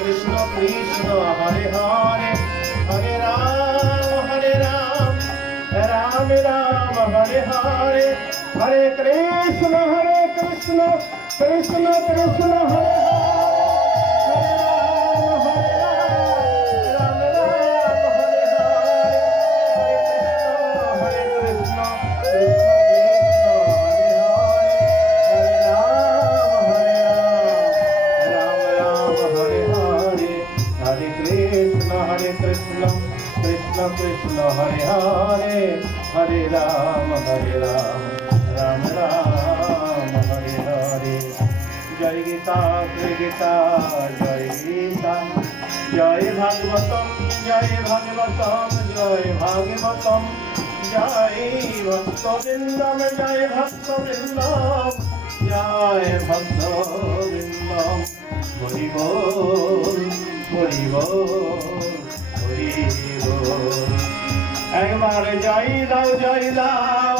कृष्ण कृष्ण हरे हरे हरे राम राम राम हरे हरे हरे कृष्ण कृष्ण कृष्ण हरे हरे कृष्ण कृष्ण हरे हरे हरे राम राम राम हरे हरे जय गीता जय गीता जय गीता जय भागवतम जय भागवतम जय भागवतम जय भक्तवृंदम जय भक्तवृंदम जय भक्तवृंदम हरि बोल हरि बोल একবার জয় দাও জয় দাও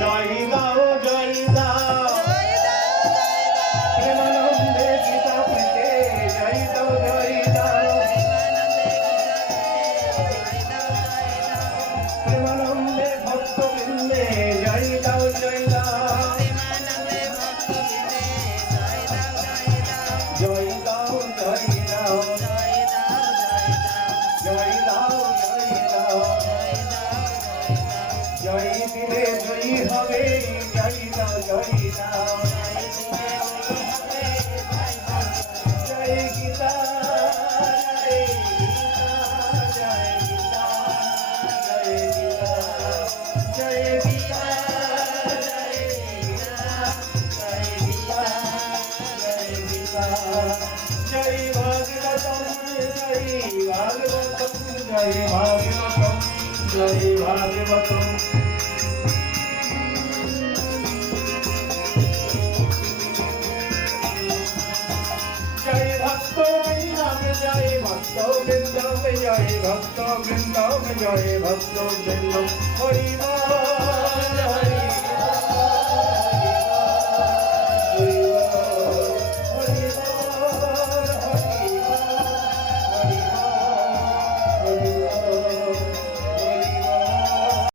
জয় দাও জয় দাও প্রেমানন্দে গীতা প্রীতে জয় দাও জয় দাও প্রেমানন্দে ভক্তবৃন্দে জয় দাও জয় দাও জয় দাও জয় দাও জয় দাও জয় দাও জয় দিলে জয়ী হবে জয় দাও জয় দাও জয় গীতা জয় গীতা জয় গীতা জয় গীতা জয় গীতা জয় গীতা জয় ভাগবতম জয় ভাগবতম জয় ভাগবতম জয় ভাগবতম জয় ভক্ত বৃন্দাব জয় ভক্ত বৃন্দাব জয় ভক্ত বৃন্দাব জয় ভক্ত বৃন্দাব হরি বল হরি